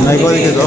नहीं को लिखे दो।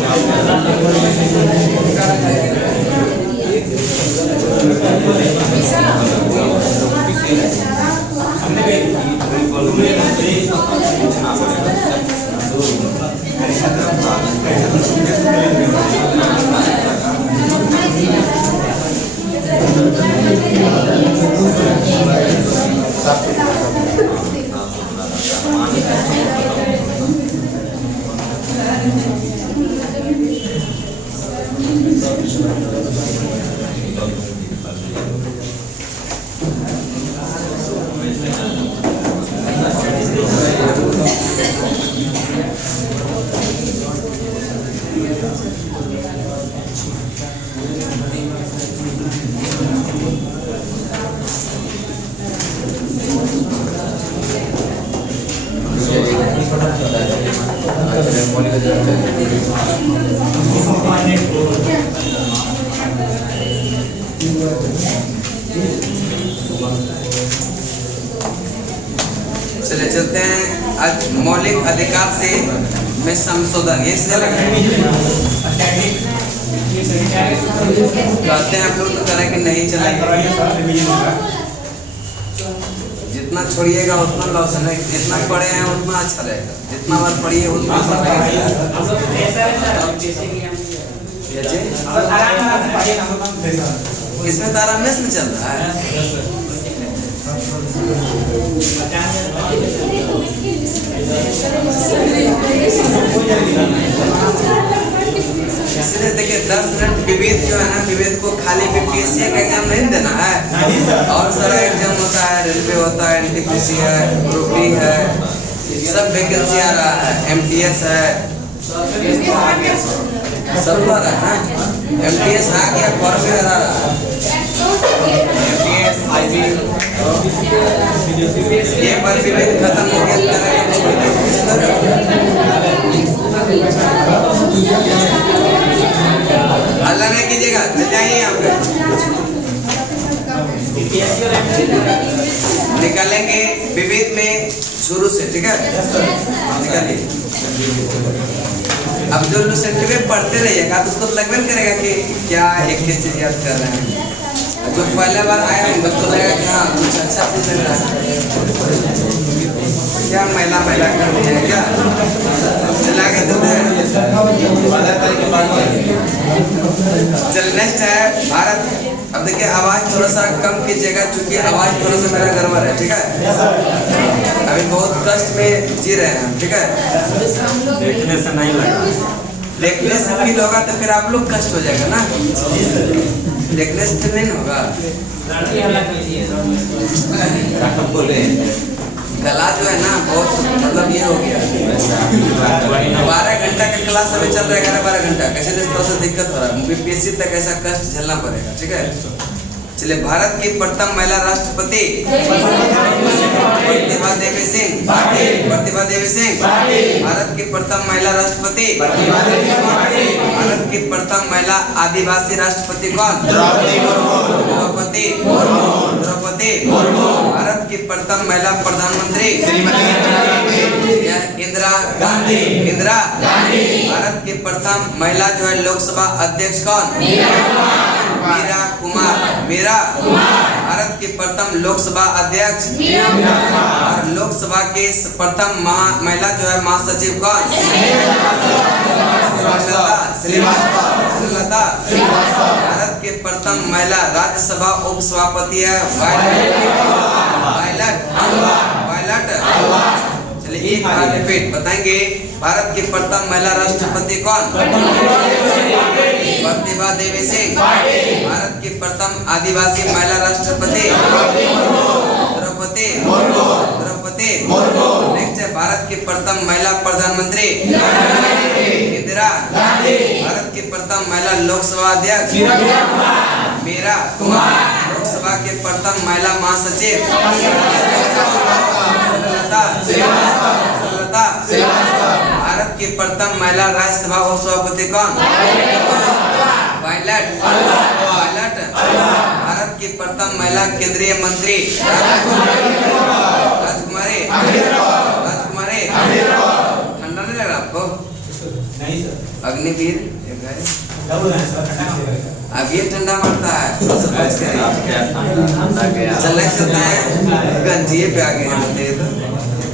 चले चलते हैं आज मौलिक अधिकार से में संशोधन। ये कहते हैं आप लोग तो करें कि नहीं चलेगा, जितना छोड़िएगा उतना लॉस है, जितना पढ़े हैं उतना अच्छा रहेगा, जितना बार पढ़िए उतना इसमें तारा मेस में चल रहा है। इसलिए देखिए 10 मिनट विविध जो है ना, विविध को खाली बीपीएससी का एग्जाम नहीं देना है, और सारा एग्जाम होता है, रेलवे होता है, एनटीपीसी है, ग्रुप डी है, सब वैकेंसी आ रहा है, एमटीएस है, सब आ रहा है। एमटीएस आ गया, फॉर्म भी आ रहा है, एमटीएस आईबी ये बार विविध खत्म हो गया। हल्ला नहीं कीजिएगा, चल जाइए यहाँ पे। निकालेंगे विविध में शुरू से, ठीक है, निकालिए। अब जो लोग सेंटिमेंट पढ़ते रहिएगा तो उसको लगभग नहीं करेगा कि क्या एक ही चीज याद कर रहे हैं। जो पहले बार आया है बस तो लगेगा कि हाँ कुछ अच्छा चीज लग रहा है, क्या महिला महिला कर रही है क्या, चला के चलते हैं। चल नेक्स्ट है भारत। अब देखिए आवाज थोड़ा सा कम कीजिएगा क्योंकि आवाज थोड़ा सा मेरा गड़बड़ है, ठीक है, अभी बहुत कष्ट में जी रहे हैं, ठीक है। देखने से नहीं लगा, देखने से फील होगा तो फिर आप लोग कष्ट हो जाएगा ना, देखने से नहीं होगा। गला जो है ना बहुत मतलब ये हो गया। 12 घंटा का क्लास अभी चल रहा है, 11-12 घंटा, कैसे थोड़ा सा दिक्कत हो रहा है, बीपीएससी तक ऐसा कष्ट झेलना पड़ेगा, ठीक है। चलिए, भारत की प्रथम महिला राष्ट्रपति प्रतिभा देवी सिंह। प्रतिभा देवी सिंह। भारत की प्रथम महिला राष्ट्रपति। भारत की प्रथम महिला आदिवासी राष्ट्रपति कौन? द्रौपदी मुर्मू। द्रौपदी मुर्मू। भारत की प्रथम महिला प्रधानमंत्री इंदिरा गांधी। इंदिरा गांधी। भारत की प्रथम महिला जो है लोकसभा अध्यक्ष कौन? मीरा कुमार। मीरा कुमार। भारत की प्रथम लोकसभा अध्यक्ष और लोकसभा के प्रथम महिला जो है महासचिव कौन? श्रीलता। भारत के प्रथम महिला राज्यसभा उपसभापति है वायलट। चलिए एक बार रिपीट बताएंगे, भारत की प्रथम महिला राष्ट्रपति कौन? प्रतिभा देवी सिंह। भारत की प्रथम आदिवासी महिला राष्ट्रपति द्रौपदी मुर्मू। द्रौपदी मुर्मू। नेक्स्ट है भारत की प्रथम महिला प्रधानमंत्री इंदिरा गांधी। भारत की प्रथम महिला लोकसभा अध्यक्ष मीरा कुमार। लोकसभा के प्रथम महिला महासचिव भारत की प्रथम महिला राज्यसभा उपसभापति कौन? वायलट। भारत की प्रथम महिला केंद्रीय मंत्री राजकुमारी। अग्निवीर अब ये ठंडा मारता है चलने चलता है गंजिए पे आगे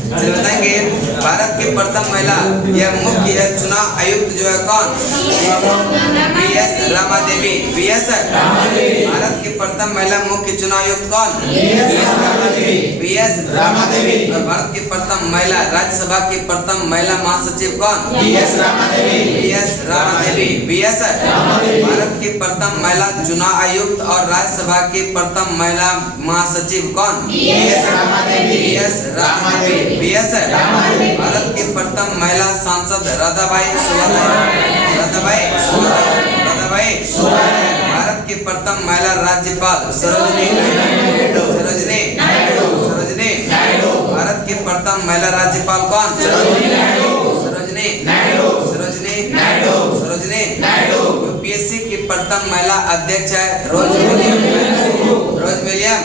चलिए बताएंगे भारत की प्रथम महिला यह मुख्य चुनाव आयुक्त जो है कौन? बीएस रमा देवी। बीएस भारत की प्रथम महिला मुख्य चुनाव आयुक्त कौन? बीएस रमा देवी। और भारत की प्रथम महिला राज्यसभा की प्रथम महिला महासचिव कौन? BS Rama Devi. BS Rama Devi. BS Bharat की प्रथम महिला चुनाव आयुक्त और राज्यसभा की प्रथम महिला महासचिव कौन? BS Rama Devi. BS Rama Devi. BS Bharat की प्रथम महिला सांसद राधाबाई भारत की प्रथम महिला राज्यपाल सरोजिनी भारत की प्रथम महिला राज्यपाल कौन? सरोजिनी यूपीएससी की प्रथम महिला अध्यक्ष है रोज विलियम।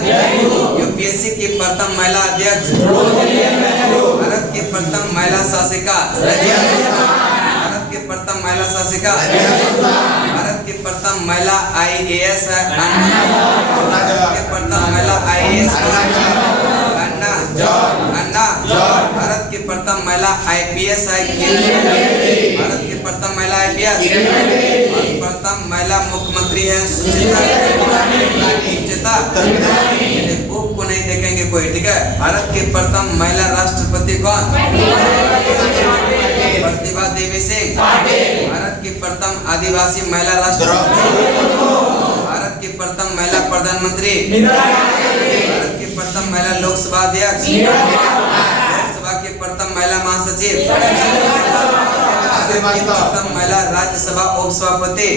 यूपीएससी की प्रथम महिला अध्यक्ष। भारत की प्रथम महिला शासिका भारत की प्रथम महिला शासिका। भारत की प्रथम महिला आईएएस है भारत की प्रथम महिला आईएएस अन्ना। भारत की प्रथम महिला आईपीएस है भारत की प्रथम महिला आईपीएस। और प्रथम महिला मुख्यमंत्री है सुचिता। बुक को नहीं देखेंगे कोई, ठीक है। भारत की प्रथम महिला राष्ट्रपति कौन? प्रतिभा देवी सिंह। भारत की प्रथम आदिवासी महिला राष्ट्रपति। भारत की प्रथम महिला प्रधानमंत्री। भारत की प्रथम महिला लोकसभा अध्यक्ष। लोकसभा की प्रथम महिला महासचिव। प्रथम महिला राज्यसभा उपसभापति।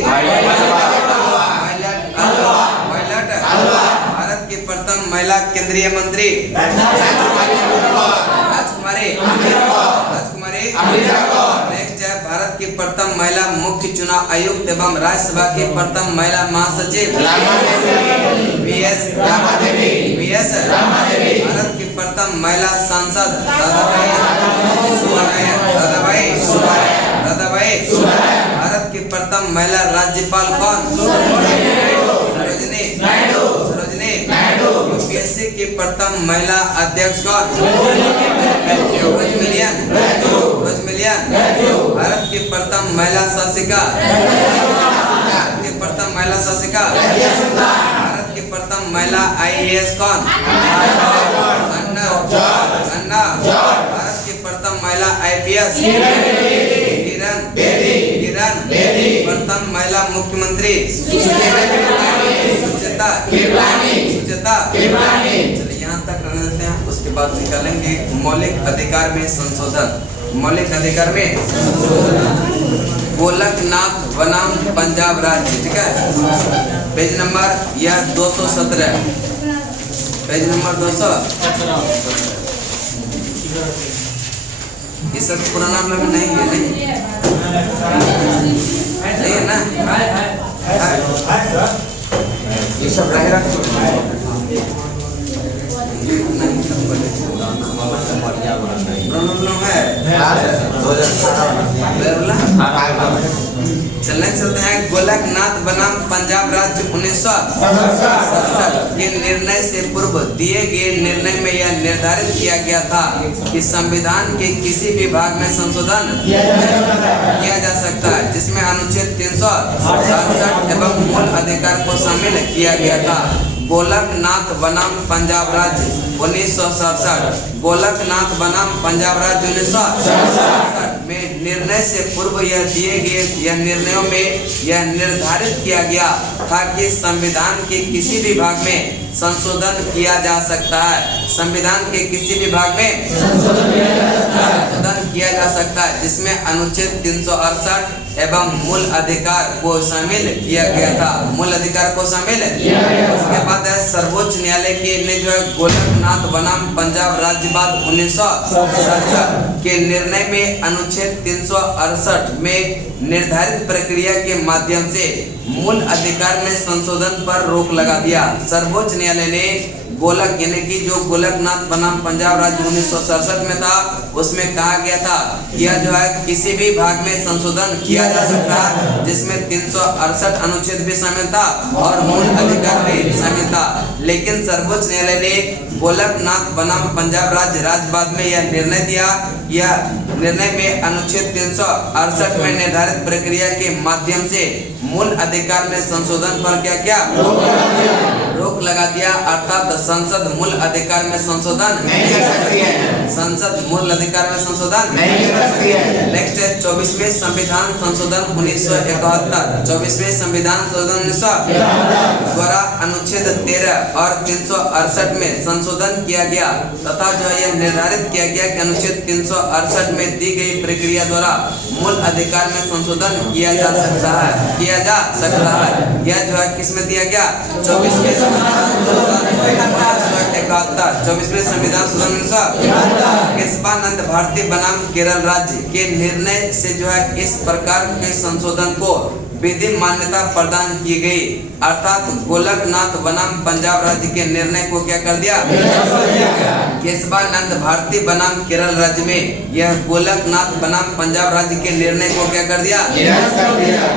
भारत की प्रथम महिला केंद्रीय मंत्री राजकुमारी। नेक्स्ट है भारत की प्रथम महिला मुख्य चुनाव आयुक्त एवं राज्यसभा की प्रथम महिला महासचिव बीएस भारत की प्रथम महिला सांसद राधाबाई। भारत की प्रथम महिला राज्यपाल कौन? सरोजिनी। यूपीएससी की प्रथम महिला अध्यक्ष कौन? रोज मिलियन। भारत की प्रथम महिला शासिका। भारत की प्रथम महिला शासिका। भारत की प्रथम महिला आईएएस कौन? अन्ना। भारत की प्रथम महिला आईपीएस किरण। प्रथम महिला मुख्यमंत्री सुचिता। चलिए यहाँ तक रहने देते हैं, उसके बाद निकालेंगे मौलिक अधिकार में संशोधन। मौलिक अधिकार में गोलकनाथ बनाम पंजाब राज्य, ठीक है। पेज नंबर यह 217। Page number 217। ये सब पुराना में नहीं है, नहीं है ना? ये सब रहेगा चलने चलते हैं। गोलकनाथ बनाम पंजाब राज्य 1967 के निर्णय से पूर्व दिए गए निर्णय में यह निर्धारित किया गया था कि संविधान के किसी भी भाग में संशोधन किया जा सकता है जिसमें अनुच्छेद 367 एवं मूल अधिकार को शामिल किया गया था। गोलकनाथ बनाम पंजाब राज्य 1967। गोलकनाथ बनाम पंजाब राज्य 1967 में निर्णय से पूर्व यह दिए गए यह निर्णयों में यह निर्धारित किया गया था कि संविधान के किसी भी भाग में संशोधन किया जा सकता है। संविधान के किसी भी भाग में संशोधन किया जा सकता है जिसमें अनुच्छेद 368 एवं मूल अधिकार को शामिल किया गया था। मूल अधिकार को शामिल उसके बाद है सर्वोच्च न्यायालय के ने जो है गोलकनाथ बनाम पंजाब राज्य बाद 1967 के निर्णय में अनुच्छेद 368 में निर्धारित प्रक्रिया के माध्यम से मूल अधिकार में संशोधन पर रोक लगा दिया। सर्वोच्च न्यायालय ने गोलक यानी कि जो गोलकनाथ बनाम पंजाब राज्य 1967 में था, उसमें कहा गया था कि यह जो है किसी भी भाग में संशोधन किया जा सकता है जिसमें 368 अनुच्छेद भी शामिल था और मूल अधिकार भी शामिल था। लेकिन सर्वोच्च न्यायालय ने गोलकनाथ बनाम पंजाब राज्य राज्यवाद में यह निर्णय दिया। यह निर्णय में अनुच्छेद 368 में निर्धारित प्रक्रिया के माध्यम से मूल अधिकार में संशोधन पर क्या किया? रोक लगा दिया। अर्थात संसद मूल अधिकार में संशोधन नहीं कर सकती है। संसद मूल अधिकार में संशोधन नहीं कर सकती है। नेक्स्ट है 24वें संविधान संशोधन 1971। 24वें संविधान संशोधन 1971 द्वारा अनुच्छेद 13 और 368 में संशोधन किया गया तथा जो है यह निर्धारित किया गया कि अनुच्छेद 368 में दी गई प्रक्रिया द्वारा मूल अधिकार में संशोधन किया जा सकता है। यह जो है किसमें दिया गया? 24वें संविधान संशोधन केशवानंद भारती बनाम केरल राज्य के निर्णय से जो है इस प्रकार के संशोधन को विधि मान्यता प्रदान की गई। अर्थात गोलकनाथ बनाम पंजाब राज्य के निर्णय को क्या कर दिया? केशवानंद भारती बनाम केरल राज्य में यह गोलकनाथ बनाम पंजाब राज्य के निर्णय को क्या कर दिया?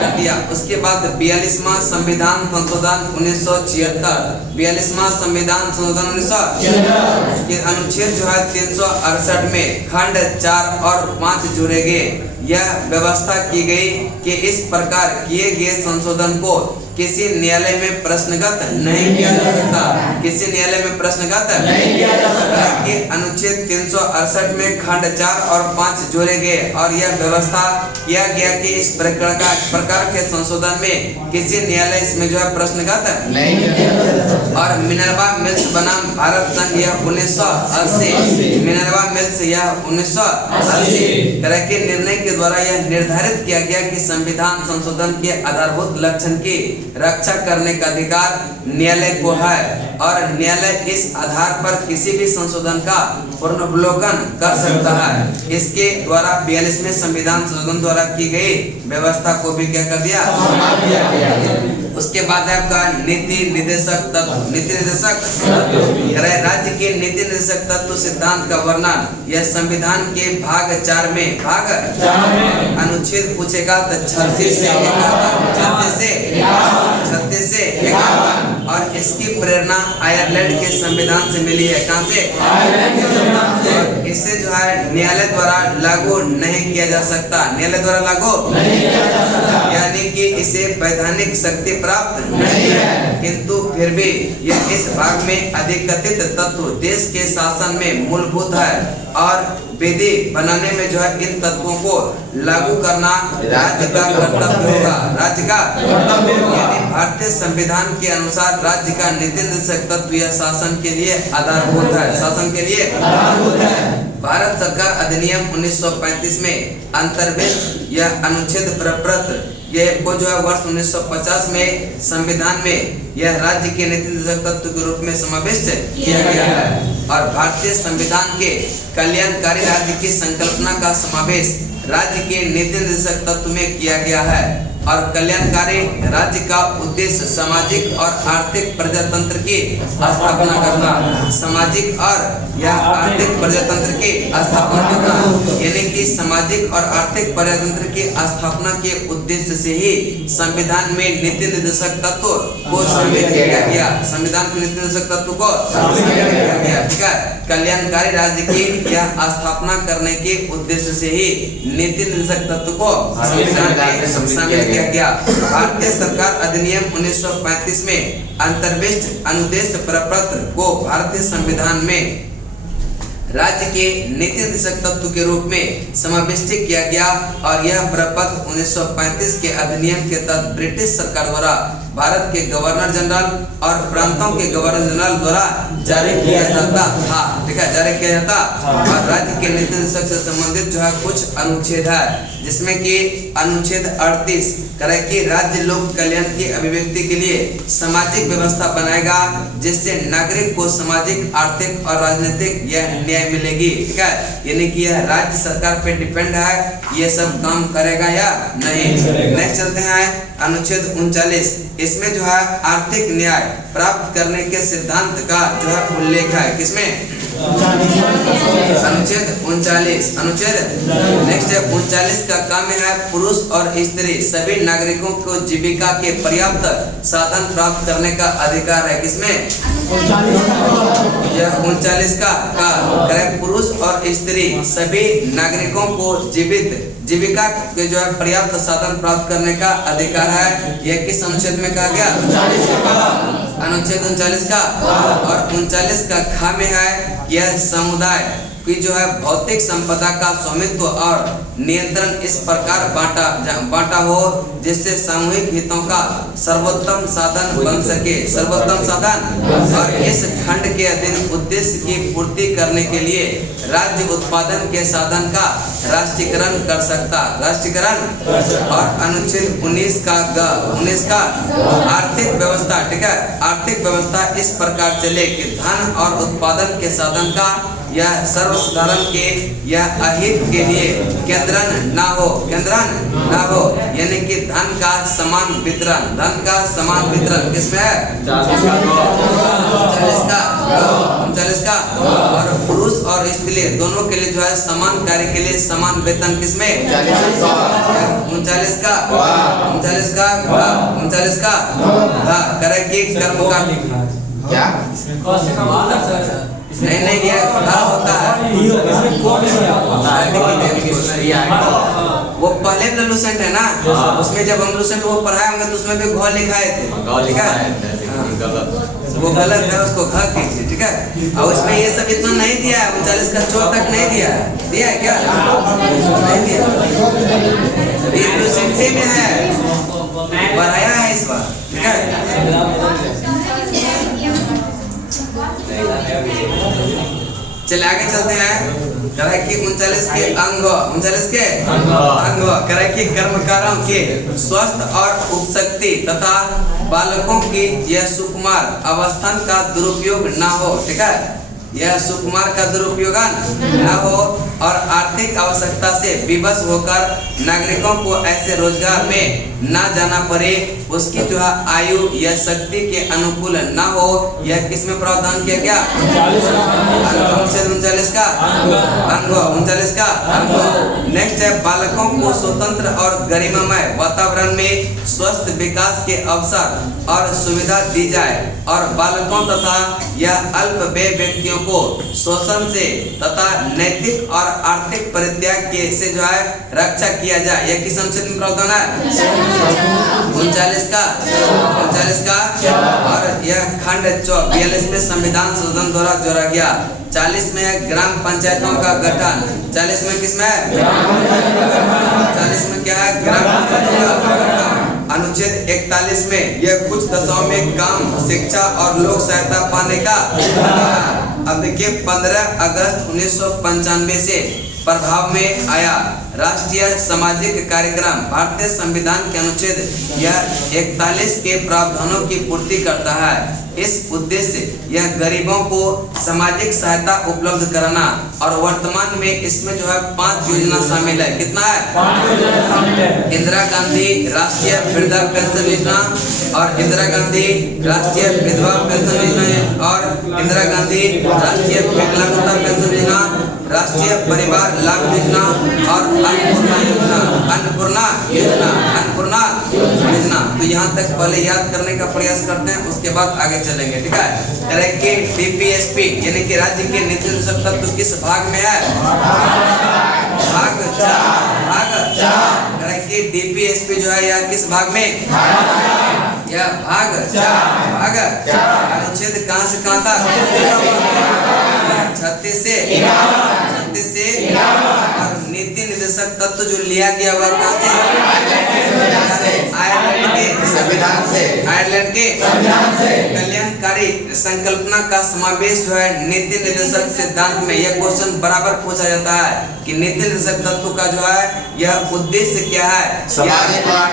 कर दिया। उसके बाद 42वां संविधान संशोधन 1976। 42वां संविधान संशोधन 1976 के अनुच्छेद जो है 368 में खंड 4 और 5 जोड़े गए। यह व्यवस्था की गई कि इस प्रकार किए गए संशोधन को किसी न्यायालय में प्रश्नगत नहीं किया जा सकता। किसी न्यायालय में प्रश्नगत नहीं किया जा सकता कि अनुच्छेद 368 में खंड 4 और 5 जोड़े गए और यह व्यवस्था किया गया कि इस प्रकार के संशोधन में किसी न्यायालय इसमें जो है प्रश्नगत नहीं किया जा सकता। और मिनर्वा मिल्स बनाम भारत संघ यह 1980। मिनर्वा मिल्स यह 1980 तरह के निर्णय के द्वारा यह निर्धारित किया गया कि संविधान संशोधन के आधारभूत लक्षण की रक्षा करने का अधिकार न्यायालय को है और न्यायालय इस आधार पर किसी भी संशोधन का पुनर्वलोकन कर सकता है। इसके द्वारा 42वें संविधान संशोधन द्वारा की गई व्यवस्था को भी क्या कर दिया? उसके बाद आपका नीति निर्देशक तत्व। नीति निर्देशक राज्य के नीति निर्देशक तत्व सिद्धांत का वर्णन यह संविधान के भाग 4 में अनुच्छेद पूछेगा तो 36 से 51 और इसकी प्रेरणा आयरलैंड के संविधान से मिली है। कहां से? और इसे जो है न्यायालय द्वारा लागू नहीं किया जा सकता। न्यायालय द्वारा लागू नहीं किया जा सकता यानी कि इसे वैधानिक शक्ति प्राप्त नहीं है, किंतु फिर भी यह इस भाग में अधिकथित तत्व देश के शासन में मूलभूत है और विधि बनाने में जो है इन तत्वों को लागू करना राज्य का कर्तव्य होगा। राज्य का यानी भारतीय संविधान के अनुसार राज्य का नीति निर्देशक तत्व यह शासन के लिए आधारभूत है। शासन के लिए आधारभूत है। भारत सरकार अधिनियम 1935 में अंतर्विष्ट यह अनुच्छेद प्रपत्र ये को जो है वर्ष 1950 में संविधान में यह राज्य के नीति निर्देशक तत्व के रूप में समाविष्ट किया गया है और भारतीय संविधान के कल्याणकारी राज्य की संकल्पना का समावेश राज्य के नीति निर्देशक तत्व में किया गया है और कल्याणकारी राज्य का उद्देश्य सामाजिक और आर्थिक प्रजातंत्र की स्थापना करना। सामाजिक और यह आर्थिक प्रजातंत्र की स्थापना करना यानी कि सामाजिक और आर्थिक प्रजातंत्र की स्थापना के उद्देश्य से ही संविधान में नीति निर्देशक तत्व को शामिल किया गया। संविधान के नीति निर्देशक तत्व को शामिल किया गया। ठीक है, कल्याणकारी राज्य की यह स्थापना करने के उद्देश्य से ही नीति निर्देशक तत्व को संविधान में शामिल किया गया। भारतीय सरकार अधिनियम 1935 में अंतर्विष्ट अनुदेश प्रपत्र को भारतीय संविधान में राज्य के नीति निर्देशक तत्व के रूप में समाविष्ट किया गया और यह प्रपत्र 1935 के अधिनियम के तहत ब्रिटिश सरकार द्वारा भारत के गवर्नर जनरल और प्रांतों के गवर्नर जनरल द्वारा जारी किया जाता था, ठीक है, जारी किया जाता। और राज्य के नीति निर्देशक से संबंधित जो है कुछ अनुच्छेद है, जिसमें कि अनुच्छेद 38 करे कि राज्य लोक कल्याण की अभिव्यक्ति के लिए सामाजिक व्यवस्था बनाएगा जिससे नागरिक को सामाजिक, आर्थिक और राजनीतिक यह न्याय मिलेगी, ठीक है। यानी कि यह राज्य सरकार पे डिपेंड है, ये सब काम करेगा या नहीं। नेक्स्ट चलते हैं अनुच्छेद 39। इसमें जो है आर्थिक न्याय प्राप्त करने के सिद्धांत का जो है उल्लेख है, किसमें? अनुच्छेद 39। अनुच्छेद नेक्स्ट है 39 का काम है पुरुष और स्त्री सभी नागरिकों को जीविका के पर्याप्त साधन प्राप्त करने का अधिकार है, किसमें? यह 39 का पुरुष और स्त्री सभी नागरिकों को जीविका के जो है पर्याप्त साधन प्राप्त करने का अधिकार है। यह किस अनुच्छेद में कहा गया? अनुच्छेद 39 का। और 39 का ख में है यह समुदाय की जो है भौतिक संपदा का स्वामित्व और नियंत्रण इस प्रकार बांटा हो जिससे सामूहिक हितों का सर्वोत्तम साधन बन सके, सर्वोत्तम साधन। और इस खंड के अधीन उद्देश्य की पूर्ति करने के लिए राज्य उत्पादन के साधन का राष्ट्रीयकरण कर सकता, राष्ट्रीयकरण। और अनुच्छेद 19 का आर्थिक व्यवस्था, ठीक है, आर्थिक व्यवस्था इस प्रकार चले कि धन और उत्पादन के साधन का यह सर्वसाधारण के यह अहित के लिए केंद्रन ना हो, यानी कि धन का समान वितरण, किसमें है? 39 का। और पुरुष और स्त्री दोनों के लिए जो है समान कार्य के लिए समान वेतन, किसमें? 39 का करे कि कर्म का क्या नहीं ये होता है वो पहले लूसेंट है ना, उसमें जब हम लूसेंट वो पढ़ाए होंगे तो उसमें भी घ लिखाए थे, ठीक है, वो गलत है, उसको घ कीजिए, ठीक है। और उसमें ये सब इतना नहीं दिया है, 39 का 4 तक नहीं दिया है क्या? नहीं दिया, ये लूसेंट में है, पढ़ाया है इस बार, ठीक है। चलिए आगे चलते हैं। करे कि 39 के अंग करे कि कर्मकारों के स्वस्थ और उपशक्ति तथा बालकों की यह सुकुमार अवस्थान का दुरुपयोग न हो, ठीक है, यह सुकुमार का दुरुपयोग न हो और आर्थिक आवश्यकता से विवश होकर नागरिकों को ऐसे रोजगार में ना जाना पड़े, उसकी जो है आयु या शक्ति के अनुकूल न हो, यह किसमें प्रावधान किया गया? 39 का अंग। नेक्स्ट है बालकों को स्वतंत्र और गरिमामय वातावरण में स्वस्थ विकास के अवसर और सुविधा दी जाए और बालकों तथा यह अल्प व्यय व्यक्तियों को शोषण से तथा नैतिक और आर्थिक परित्याग के से जो है रक्षा किया जाए, यह किस अनुच्छेद में प्रावधान है? 39 का। और यह खंड 42 में संविधान संशोधन द्वारा जोड़ा गया। 40 में है ग्राम पंचायतों का गठन, 40 में किसमें है? 40 में क्या है? ग्राम पंचायतों का गठन। अनुच्छेद 41 में यह कुछ दशाओं में काम, शिक्षा और लोक सहायता पाने का। अब देखिए 15 अगस्त 1995 से प्रभाव में आया राष्ट्रीय सामाजिक कार्यक्रम भारतीय संविधान के अनुच्छेद यह 41 के प्रावधानों की पूर्ति करता है। इस उद्देश्य यह गरीबों को सामाजिक सहायता उपलब्ध कराना और वर्तमान में इसमें जो है 5 योजना शामिल है। कितना है? 5 योजना शामिल है। इंदिरा गांधी राष्ट्रीय वृद्धा पेंशन योजना और इंदिरा गांधी राष्ट्रीय विधवा पेंशन योजना और इंदिरा गांधी राष्ट्रीय विकलांगता पेंशन योजना, राष्ट्रीय परिवार लाभ योजना और अन्नपूर्णा योजना। तो यहाँ तक पहले याद करने का प्रयास करते हैं, उसके बाद आगे चलेंगे, ठीक है। कि डीपीएसपी यानी कि राज्य के नीति निर्देशक तत्व किस भाग में है? भाग 4। कि डीपीएसपी जो है यह किस भाग में? यह भाग 4। अनुच्छेद कहाँ से कहाँ तक? 36 से 36 से। नीति निर्देशक निदेशक तत्व जो लिया गया वह कहाँ से? आयरलैंड के संविधान से। आयरलैंड के संविधान से। कल्याणकारी संकल्पना का समावेश जो है नीति निर्देशक सिद्धांत में। यह क्वेश्चन बराबर पूछा जाता है कि नीति निर्देशक तत्व का जो है यह उद्देश्य क्या है?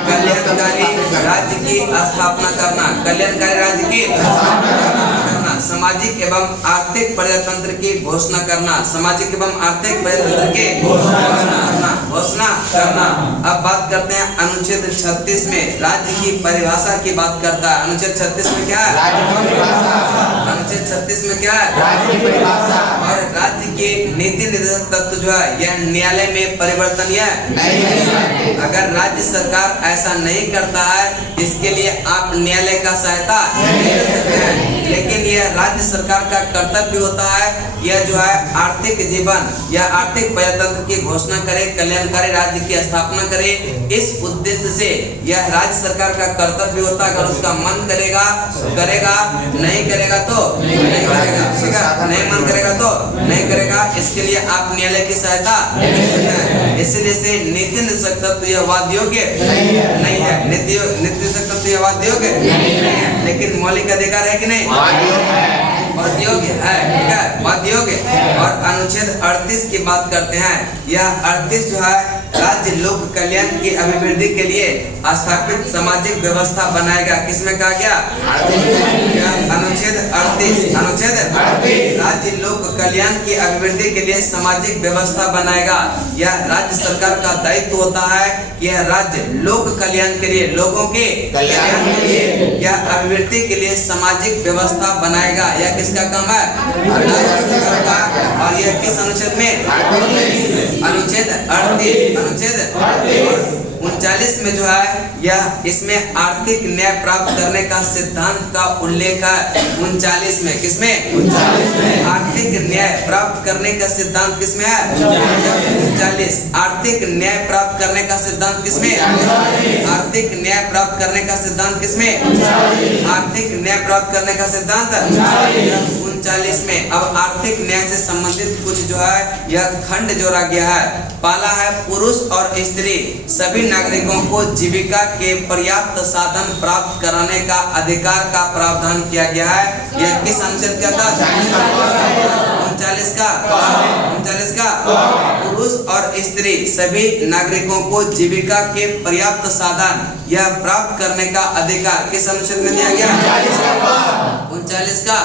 कल्याणकारी राज्य की स्थापना करना, कल्याणकारी राज्य की स्थापना करना, सामाजिक एवं आर्थिक प्रजातंत्र की घोषणा करना, सामाजिक एवं आर्थिक प्रजातंत्र की घोषणा करना। अब बात करते हैं अनुच्छेद 36 में राज्य की परिभाषा की बात करता है। अनुच्छेद 36 में क्या है? राज्य की परिभाषा। अनुच्छेद 36 में क्या है? राज्य की परिभाषा। और राज्य के नीति निर्देशक तत्व जो है यह न्यायालय में परिवर्तनीय नहीं है। अगर राज्य सरकार ऐसा नहीं करता है इसके लिए आप न्यायालय का सहायता नहीं ले सकते हैं। लेकिन यह राज्य सरकार का कर्तव्य होता है यह जो है आर्थिक जीवन या आर्थिक प्रजातंत्र की घोषणा करे, कल्याणकारी राज्य की स्थापना करे। इस उद्देश्य से यह राज्य सरकार का कर्तव्य होता है। अगर उसका मन करेगा करेगा, नहीं करेगा तो नहीं करेगा, ठीक है? नहीं मन करेगा तो नहीं करेगा। इसके लिए आप न्यायालय की सहायता ले सकते हैं। इसलिए से नीति निर्देशक तत्व यह वाद योग्य नहीं है। नीति निर्देशक तत्व यह वाद योग्य नहीं है, लेकिन मौलिक अधिकार है कि नहीं? वाद योग्य है, ठीक है, वाद योग्य। और अनुच्छेद 38 की बात करते हैं। यह 38 जो है राज्य लोक कल्याण की अभिवृद्धि के लिए स्थापित सामाजिक व्यवस्था बनाएगा। किसमें कहा गया? अनुच्छेद 38। अनुच्छेद 38 राज्य लोक कल्याण की अभिवृद्धि के लिए सामाजिक व्यवस्था बनाएगा। यह राज्य सरकार का दायित्व होता है कि यह राज्य लोक कल्याण के लिए, लोगों के कल्याण के लिए, यह अभिवृद्धि के लिए सामाजिक व्यवस्था बनाएगा। यह किसका काम है? राज्य सरकार का। और यह किस अनुच्छेद में? अनुच्छेद 38। अनुच्छेद 39 में जो है यह इसमें आर्थिक न्याय प्राप्त करने का सिद्धांत का उल्लेख है। 39 में किसमें? 39 में आर्थिक न्याय प्राप्त करने का सिद्धांत किसमें है? 39। आर्थिक न्याय प्राप्त करने का सिद्धांत किसमें? आर्थिक न्याय प्राप्त करने का सिद्धांत किसमें? आर्थिक न्याय प्राप्त करने का सिद्धांत 39 में। अब आर्थिक न्याय से संबंधित कुछ जो है यह खंड जोड़ा गया है। पहला है पुरुष और स्त्री सभी नागरिकों को जीविका के पर्याप्त साधन प्राप्त कराने का अधिकार का प्रावधान किया गया है। यह किस अनुच्छेद का था? 39 का। 39 का पुरुष और स्त्री सभी नागरिकों को जीविका के पर्याप्त साधन यह प्राप्त करने का अधिकार किस अनुच्छेद में दिया गया? 39 का।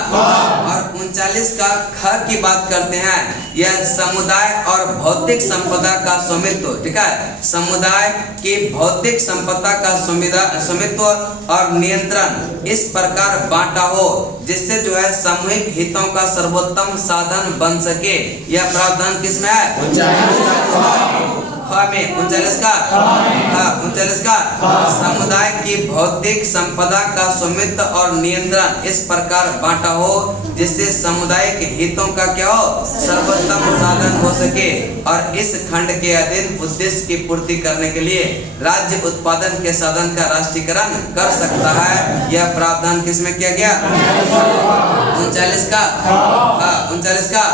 और 39 का ख की बात करते हैं। यह समुदाय और भौतिक संपदा का स्वामित्व, ठीक है, समुदाय की भौतिक संपदा का स्वामित्व और नियंत्रण इस प्रकार बांटा हो जिससे जो है सामूहिक हितों का सर्वोत्तम साधन बन सके। यह प्रावधान किसमें है? 39 का। 39 का समुदाय की भौतिक संपदा का स्वामित्व और नियंत्रण इस प्रकार बांटा हो जिससे सामुदायिक हितों का क्या हो? सर्वोत्तम साधन हो सके। और इस खंड के अधीन उद्देश्य की पूर्ति करने के लिए राज्य उत्पादन के साधन का राष्ट्रीयकरण कर सकता है। यह प्रावधान किसमें किया गया? 39 का। 39 का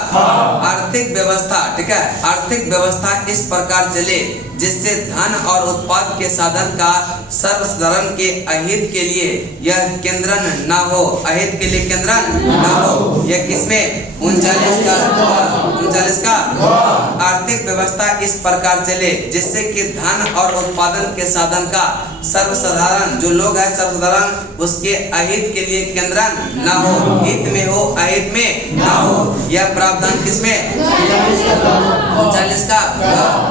आर्थिक व्यवस्था, ठीक है, आर्थिक व्यवस्था इस प्रकार चले जिससे धन और उत्पाद के साधन का सर्वसाधारण के अहित के लिए यह केंद्रन न हो, अहित के लिए केंद्रन न हो। यह किसमें? 39 का। 39 का आर्थिक व्यवस्था इस प्रकार चले जिससे कि धन और उत्पादन के साधन का सर्वसाधारण जो लोग है सर्वसाधारण उसके अहित के लिए केंद्रन न हो, हित में हो, अहित में न हो। यह प्रावधान किसमें? 39 का।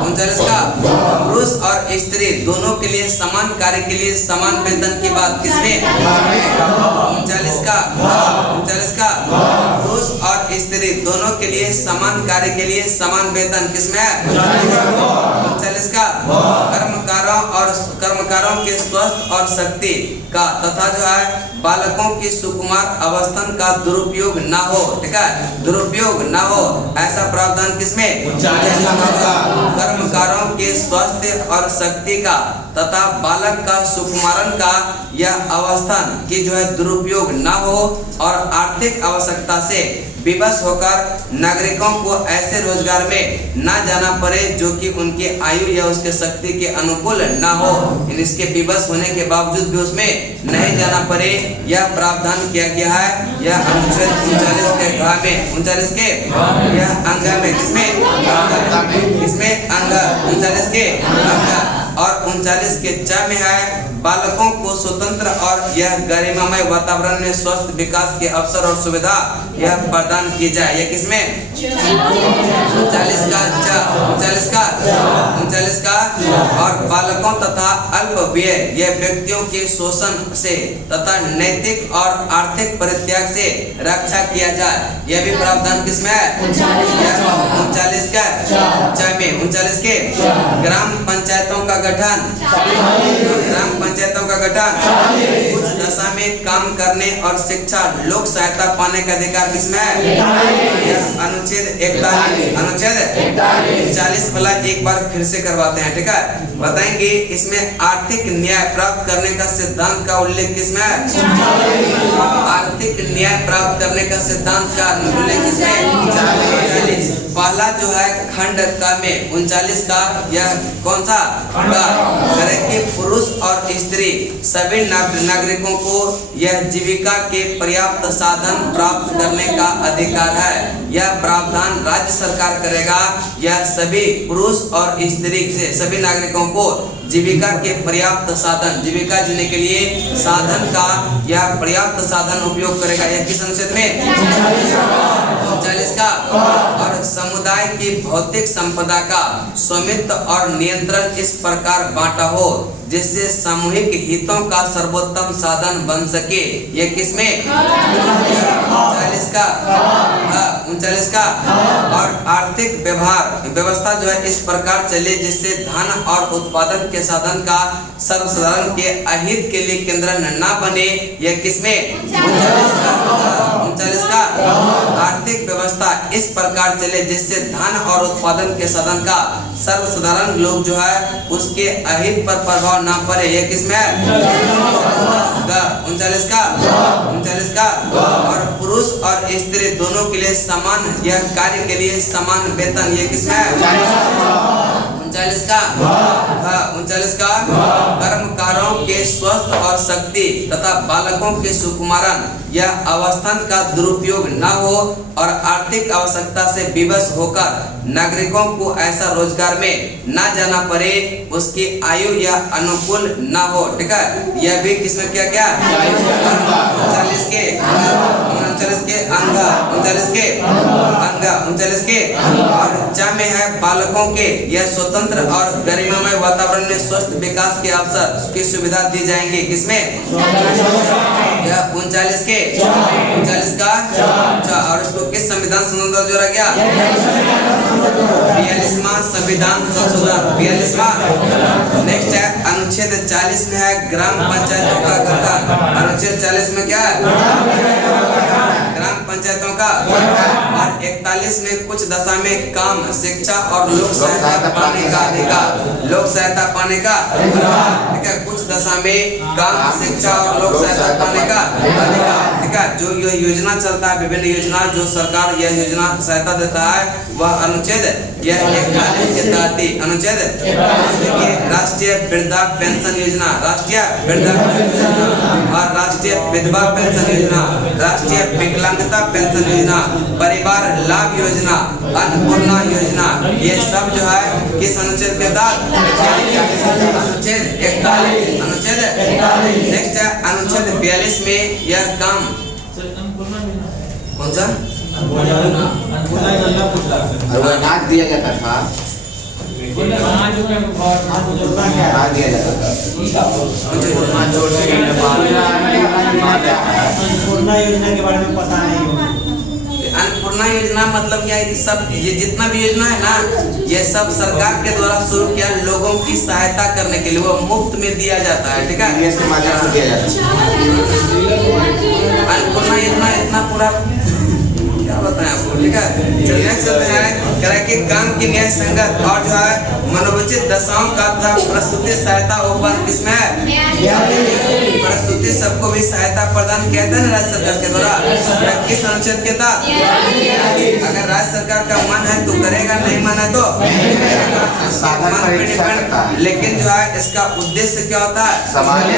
39 का पुरुष और स्त्री दोनों के लिए समान कार्य के लिए समान वेतन की बात किसमें? 39 का। 39 का पुरुष और स्त्री दोनों के लिए समान कार्य के लिए समान वेतन किसमें है? 39 का कर्मकारों के स्वस्थ और शक्ति का तथा जो है बालकों की सुकुमार अवस्थान का दुरुपयोग ना हो, ठीक है, दुरुपयोग ना हो ऐसा प्रावधान किसमें? कर्मकारों के स्वास्थ्य और शक्ति का तथा बालक का सुकुमारन का यह अवस्थान की जो है दुरुपयोग ना हो और आर्थिक आवश्यकता से विवश होकर नागरिकों को ऐसे रोजगार में ना जाना पड़े जो कि उनके आयु या उसके शक्ति के अनुकूल ना हो। इसके विवश होने के बावजूद भी उसमें नहीं जाना पड़े, यह प्रावधान किया गया है। यह अनुच्छेद 39 के घ में 39 के यह अंग में किसमें अंग 39 के अंग और 39 के च में है बालकों को स्वतंत्र और यह गरिमामय वातावरण में स्वस्थ विकास के अवसर और सुविधा यह प्रदान की जाए। यह किसमें 39 का च 39 का और बालकों तथा अल्पवयीन यह व्यक्तियों के शोषण से तथा नैतिक और आर्थिक परित्याग से रक्षा किया जाए। यह भी प्रावधान किसमें है 39 का च में 39 के ग्राम पंचायतों का गठन उच्च दशा में काम करने और शिक्षा लोक सहायता पाने का अधिकार किसमें है अनुच्छेद 41 वाला एक बार फिर से करवाते हैं, ठीक है। बताएंगे इसमें आर्थिक न्याय प्राप्त करने का सिद्धांत का उल्लेख किसमें है आर्थिक न्याय प्राप्त करने का सिद्धांत का उल्लेख किसमें पहला जो है खंड का में 39 का यह कौन सा करे कि पुरुष और स्त्री सभी नागरिकों को यह जीविका के पर्याप्त साधन प्राप्त करने का अधिकार है। यह प्रावधान राज्य सरकार करेगा। यह सभी पुरुष और स्त्री से सभी नागरिकों को जीविका के पर्याप्त साधन जीविका जीने के लिए साधन का यह पर्याप्त साधन उपयोग करेगा। यह किस अनुच्छेद में 39 का और समुदाय की भौतिक संपदा का स्वामित्व और नियंत्रण इस प्रकार बांटा हो जिससे सामूहिक हितों का सर्वोत्तम साधन बन सके। ये किसमें 39 का और आर्थिक व्यवस्था जो है इस प्रकार चले जिससे धन और उत्पादन के साधन का सर्वसाधारण के अहित के लिए केंद्र न बने। यह किसमें 39 का आर्थिक व्यवस्था इस प्रकार चले जिससे धन और उत्पादन के साधन का सर्वसाधारण लोग जो है उसके अहित पर प्रभाव ना पड़े। यह किसमें 39 का और पुरुष और स्त्री दोनों के लिए समान यह कार्य के लिए समान वेतन। यह किसमें 39 का कर्मकारों के स्वस्थ और शक्ति तथा बालकों के सुकुमारन यह अवस्थान का दुरुपयोग न हो और आर्थिक आवश्यकता से विवश होकर नागरिकों को ऐसा रोजगार में न जाना पड़े उसकी आयु या अनुकूल न हो, ठीक है। यह भी किसमें क्या 39 के और च में है बालकों के यह स्वतंत्र और गरिमामय वातावरण में स्वस्थ विकास के अवसर की सुविधा दी जाएंगी। किसमें यह 39 का और इसको किस संविधान संशोधन जोड़ा गया 42वां संविधान संशोधन 42वां। नेक्स्ट है अनुच्छेद 40 में है ग्राम पंचायतों का गठन। अनुच्छेद 40 में क्या है ग्राम पंचायतों का और 41 में कुछ दशा में काम शिक्षा और लोक सहायता पाने का अधिकार लोक सहायता पाने का ठीक है। कुछ दशा में काम शिक्षा और लोक सहायता पाने का अधिकार, ठीक है। जो यह योजना चलता है विभिन्न योजना जो सरकार यह योजना सहायता देता है वह अनुच्छेद यह 41 के तहत ही अनुच्छेद राष्ट्रीय वृद्धा पेंशन योजना राष्ट्रीय वृद्धा और राष्ट्रीय विधवा पेंशन योजना राष्ट्रीय विकलांगता पेंशन योजना परिवार लाभ योजना अन्नपूर्णा योजना ये सब जो है किस अनुच्छेद के तहत अनुच्छेद 41। नेक्स्ट है अनुच्छेद 42 में यह काम कौन सा अनाज दिया जाता था दिया जाता था अन्नपूर्णा योजना के बारे में पता नहीं। अन्नपूर्णा योजना मतलब क्या है कि सब ये जितना भी योजना है ना ये सब सरकार के द्वारा शुरू किया लोगों की सहायता करने के लिए वो मुफ्त में दिया जाता है, ठीक है। इसके माध्यम से दिया जाता है। अन्नपूर्णा योजना इतना पूरा क्या बताएं आपको, ठीक है। चलिए नेक्स्ट है कि काम की न्याय संगत और जो है मनोचित दशाओं का तथा प्रस्तुति सहायता उपबंध किसमें है? प्रस्तुति सबको भी सहायता प्रदान किया था ना राज्य सरकार के द्वारा, किस अनुच्छेद के तहत? अगर राज्य सरकार का मन है तो करेगा, नहीं मन है तो लेकिन जो है इसका उद्देश्य क्या होता है? राज्य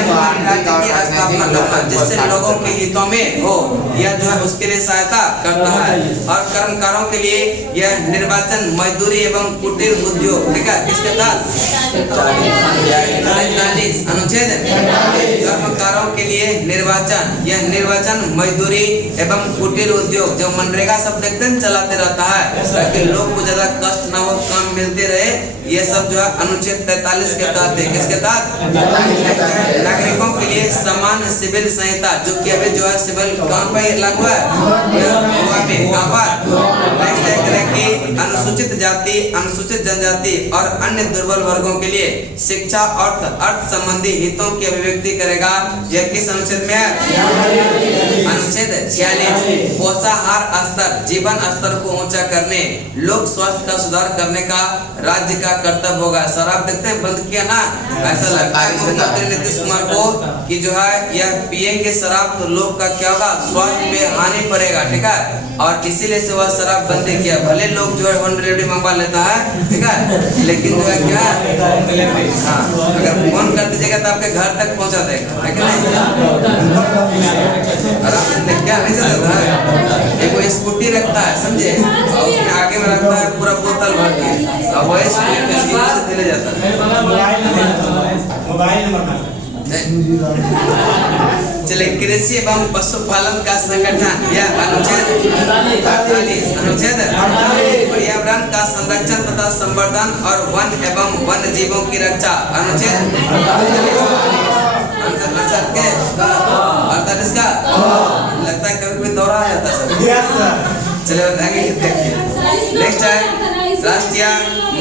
की स्थापना करना, जिससे लोगों के हितों में हो, यह जो है उसके लिए सहायता करता है। और कर्मकारों के लिए यह निर्वाचन, मजदूरी एवं कुटीर उद्योग, ठीक है, किसके तहत? 47 अनुच्छेद। कर्मकारों के लिए निर्वाचन, यह निर्वाचन, मजदूरी एवं कुटीर उद्योग, जो मनरेगा सब देखते हैं चलाते रहता है ताकि लोग को ज्यादा कष्ट ना हो, काम मिलते रहे, ये सब जो है अनुच्छेद 43 के तहत है। किसके तहत? नागरिकों के लिए समान सिविल संहिता, जो कि अभी जो है सिविल कहाँ पर लागू है? कहाँ पर? अनुसूचित जाति, अनुसूचित जनजाति और अन्य दुर्बल वर्गों के लिए शिक्षा और अर्थ संबंधी हितों की अभिव्यक्ति करेगा। यह किस अनुच्छेद में है? अनुच्छेद 46। पोषाहार स्तर, जीवन स्तर को ऊंचा करने, लोक स्वास्थ्य का सुधार करने का राज्य का कर्तव्य होगा। शराब देखते हैं बंद किया ना, ऐसा लगता है मुख्यमंत्री नीतीश कुमार को कि जो है यह पिएंगे शराब तो लोग का क्या होगा? स्वास्थ्य में हानि पड़ेगा, ठीक है, और इसीलिए से वह शराब बंद किया। भले लोग जो है होम डिलीवरी मंगवा लेता है, ठीक है, लेकिन जो है क्या है, हाँ, अगर फोन कर दीजिएगा तो आपके घर तक पहुंचा देगा, है कि नहीं? क्या नहीं चलता है, एक स्कूटी रखता है, समझे, और उसमें आगे में रखता है पूरा बोतल भर के, और वही स्कूटी में से ले जाता है। मोबाइल नंबर चले, कृषि एवं पशुपालन का संगठन, यह अनुच्छेद 48। अनुच्छेद पर्यावरण का संरक्षण तथा संवर्धन और वन एवं वन्य जीवों की रक्षा, अनुच्छेद 48 का लगता है कभी भी दौरा आ जाता है। चले बताएंगे, देखिए नेक्स्ट है राष्ट्रीय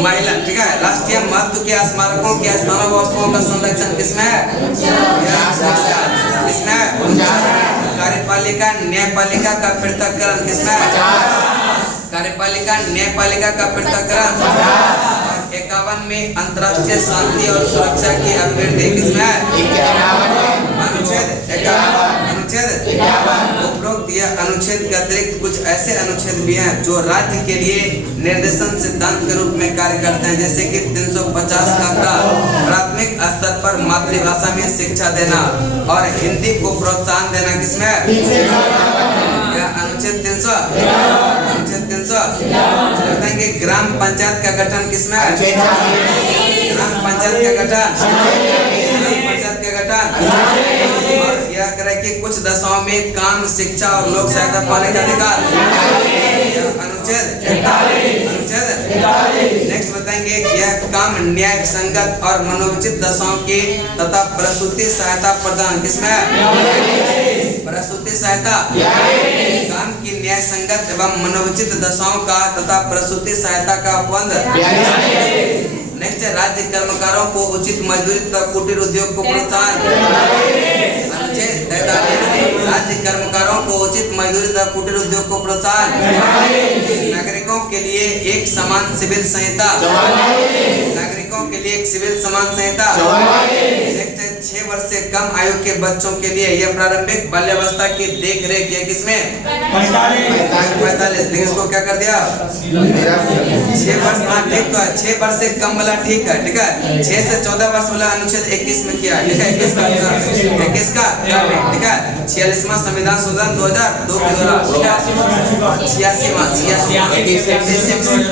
महिला, ठीक है, राष्ट्रीय महत्व के स्मारकों के स्थानों व वस्तुओं का संरक्षण किसमें है? किसमें? कार्यपालिका न्यायपालिका का पृथक्करण किसमें है? कार्यपालिका न्यायपालिका का पृथक्करण। 51 में अंतर्राष्ट्रीय शांति और सुरक्षा की अभिवृद्धि किसमें है? अनुच्छेद 51। उपरोक्त यह अनुच्छेद के अतिरिक्त कुछ ऐसे अनुच्छेद भी हैं जो राज्य के लिए निर्देशन सिद्धांत के रूप में कार्य करते हैं, जैसे कि 350 का प्राथमिक स्तर पर मातृभाषा में शिक्षा देना और हिंदी को प्रोत्साहन देना किसमें है? अनुच्छेद 300। अनुच्छेद 300 बताएंगे। ग्राम पंचायत का गठन किसमें है? ग्राम पंचायत का गठन, ग्राम पंचायत का गठन। और यह करे कि कुछ दशाओं में काम, शिक्षा और लोक सहायता पाने का अधिकार, अनुच्छेद 41। नेक्स्ट बताएंगे यह काम न्याय संगत और मनोचित दशाओं की तथा प्रसूति सहायता प्रदान किसमें है? प्रसूति सहायता, काम की न्याय संगत एवं मनोचित दशाओं का तथा प्रसूति सहायता का उपबंध। नेक्स्ट है राज्य कर्मकारों को उचित मजदूरी तथा कुटीर उद्योग को प्रोत्साहन, अनुच्छेद 43। राज्य कर्मकारों को उचित मजदूरी तथा कुटीर उद्योग को प्रोत्साहन। नागरिकों के लिए एक समान सिविल संहिता, नागरिकों के लिए एक सिविल समान संहिता। 6 वर्ष से कम आयु के बच्चों के लिए यह प्रारंभिक बाल्यावस्था की देख रेख है किसमें? 45। लेकिन इसको क्या कर दिया? 6 वर्ष, हाँ ठीक तो है, 6 वर्ष से कम वाला ठीक है, ठीक है। 6 से 14 वर्ष वाला अनुच्छेद 21 में किया, ठीक है, 21 का, ठीक है। 46वां संविधान संशोधन 2002 के द्वारा, ठीक है, 86वां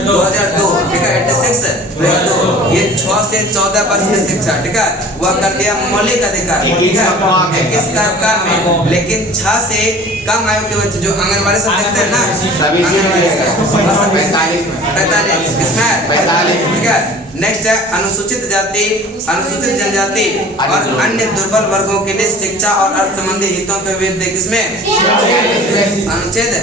2002, ठीक है, 86 2002। ये 6 से 14 वर्ष की शिक्षा, ठीक है, वह कर दिया मौलिक अधिकार, ठीक है, 21 का में। लेकिन 6 से कम आयु के बच्चे जो आंगनबाड़ी से देखते हैं ना, 45 किसमें? 45, ठीक है। नेक्स्ट है अनुसूचित जाति, अनुसूचित जनजाति और अन्य दुर्बल वर्गों के लिए शिक्षा और अर्थ संबंधी हितों के विरुद्ध किसमें? अनुच्छेद।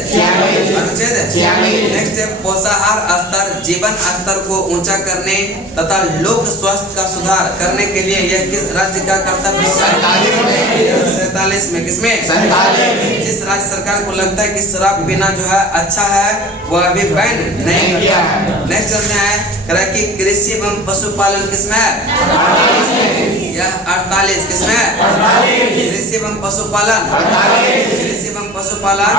नेक्स्ट है पोषाहार स्तर, जीवन स्तर को ऊंचा करने तथा लोक स्वास्थ्य का सुधार करने के लिए यह किस राज्य का कर्तव्य? 47 में किसमें? जिस राज्य सरकार को लगता है कि शराब पीना जो है अच्छा है, वह अभी बैन नहीं किया है। नेक्स्ट चलते हैं करा कि कृषि एवं पशुपालन किसमें है? या 48 किसमें है? कृषि एवं पशुपालन, कृषि एवं पशुपालन,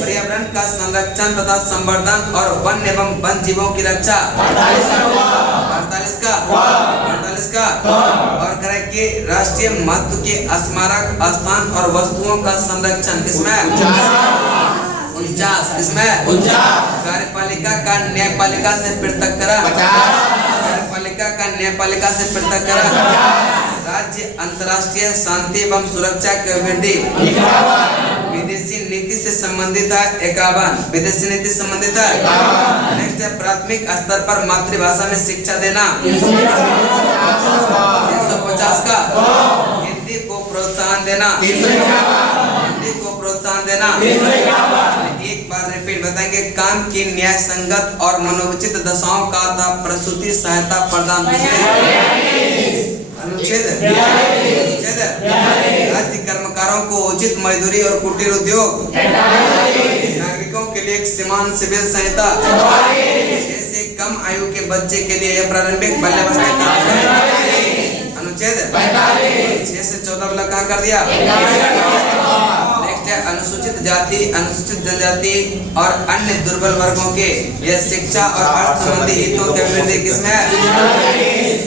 पर्यावरण का संरक्षण तथा संवर्धन और वन एवं वन जीवों की रक्षा 48 का और करे कि राष्ट्रीय महत्व के स्मारक स्थान और वस्तुओं का संरक्षण किसमें है? 49 किसमें? कार्यपालिका का न्यायपालिका से पृथक्करण, कार्यपालिका का न्यायपालिका से पृथक्करण, राज्य अंतर्राष्ट्रीय शांति एवं सुरक्षा की वृद्धि, विदेशी नीति से संबंधित है 51, विदेशी नीति से संबंधित है। नेक्स्ट है प्राथमिक स्तर पर मातृभाषा में शिक्षा देना 350 का, हिंदी को प्रोत्साहन देना, हिंदी को प्रोत्साहन देना। एक बार रिपीट बताएंगे, काम की न्याय संगत और मनोचित दशाओं का तथा प्रसूति सहायता प्रदान अनुच्छेद राज्य कर्मकारों को उचित मजदूरी और कुटीर उद्योग, नागरिकों के लिए एक समान सिविल संहिता, 6 से कम आयु के बच्चे के लिए यह प्रारंभिक बाल्यावस्था अनुच्छेद 6 से 14 वाला कहाँ कर दिया? नेक्स्ट है अनुसूचित जाति, अनुसूचित जनजाति और अन्य दुर्बल वर्गों के यह शिक्षा और अर्थ संबंधी हितों के वृद्धि किसमें है?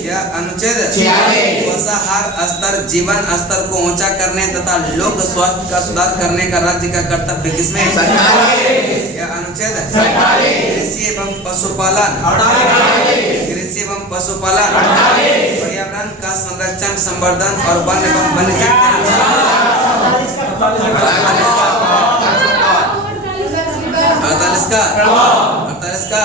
यह अनुच्छेद 46 पोषाहार स्तर, जीवन स्तर को ऊंचा करने तथा लोक स्वास्थ्य का सुधार करने का राज्य का कर्तव्य किसमें? यह अनुच्छेद 47 कृषि एवं पशुपालन, कृषि एवं पशुपालन, पर्यावरण का संरक्षण संवर्धन और वन एवं वन्यजीव की रक्षा 48 का।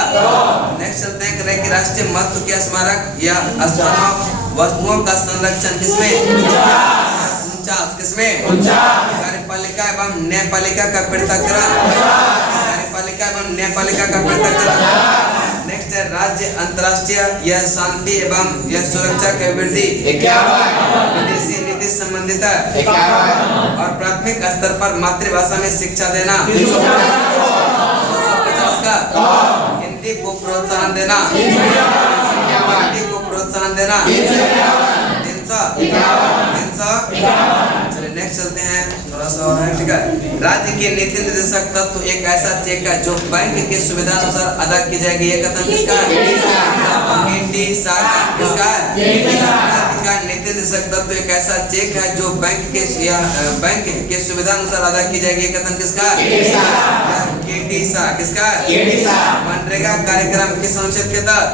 नेक्स्ट चलते हैं कि राष्ट्रीय महत्व के स्मारक या स्थानों वस्तुओं का संरक्षण किसमें? 49 किसमें? कार्यपालिका एवं न्यायपालिका का पृथक्करण, कार्यपालिका एवं न्यायपालिका का पृथक्करण। नेक्स्ट है राज्य अंतर्राष्ट्रीय यह शांति एवं यह सुरक्षा की वृद्धि, विदेशी नीति संबंधित है और प्राथमिक स्तर पर मातृभाषा में शिक्षा देना 250 का, हिंदी को प्रोत्साहन देना, हिंदी को प्रोत्साहन देना 300। चलिए नेक्स्ट चलते हैं, थोड़ा सा और है, ठीक है। राज्य के नीति निर्देशक तत्व एक ऐसा चेक है जो बैंक की सुविधा अनुसार अदा की जाएगी, ये कथन किसका है? किसका है? राज्य का नीति निर्देशक तत्व एक ऐसा चेक है जो बैंक के सुविधा अनुसार अदा की जाएगी, ये कथन किसका है? किसका है? मनरेगा कार्यक्रम किस अनुच्छेद के तहत?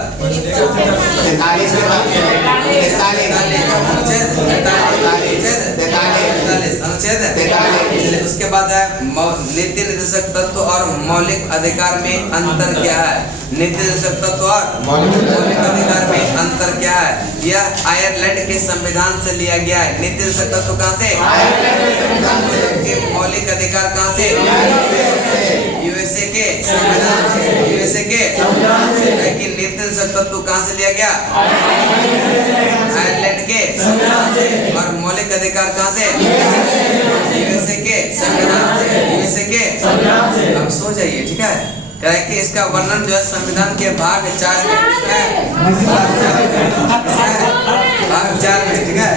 अनुच्छेद। उसके बाद है नीति निर्देशक तत्व और मौलिक अधिकार में अंतर क्या है? नीति निर्देशक तत्व और मौलिक अधिकार में अंतर क्या है? यह आयरलैंड के संविधान से लिया गया है। नीति निर्देशक तत्व कहाँ से? मौलिक अधिकार कहाँ से? यूएसए के संविधान से। यूएसए के लेकिन नीति निर्देशक तत्व कहाँ से लिया गया? आयरलैंड के संविधान से। और मौलिक अधिकार कहाँ से? यूएसए के संविधान से। यूएसए के संविधान से। अब सो जाइए, ठीक है। कहे कि इसका वर्णन जो है संविधान के भाग 4 में है, भाग 4 में, ठीक है।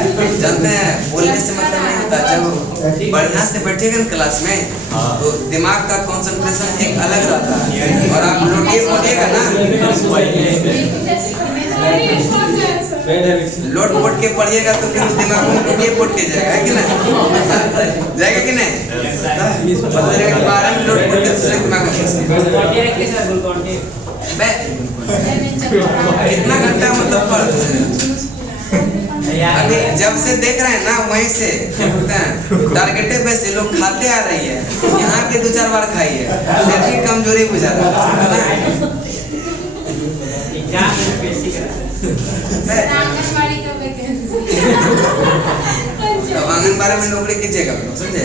जानते हैं बोलने से मतलब नहीं होता, जब बढ़िया से बैठेगा ना क्लास में तो दिमाग का कंसंट्रेशन एक अलग रहता है। और आप लोग ये बोलिएगा ना लोट पोट के पढ़िएगा तो फिर दिमाग में लोट पोट के जाएगा, है कि नहीं? जाएगा कि नहीं? 12 में लोट पोट के दूसरे दिमाग में कितना घंटा मतलब पढ़ते हैं? अभी जब से देख रहे हैं ना वहीं से टारगेटे पे से लोग खाते आ रही है, यहाँ पे 2-4 बार खाई है, फिर भी कमजोरी बुझा रहा है। आंगनबाड़ी में नौकरी कीजिएगा, समझे?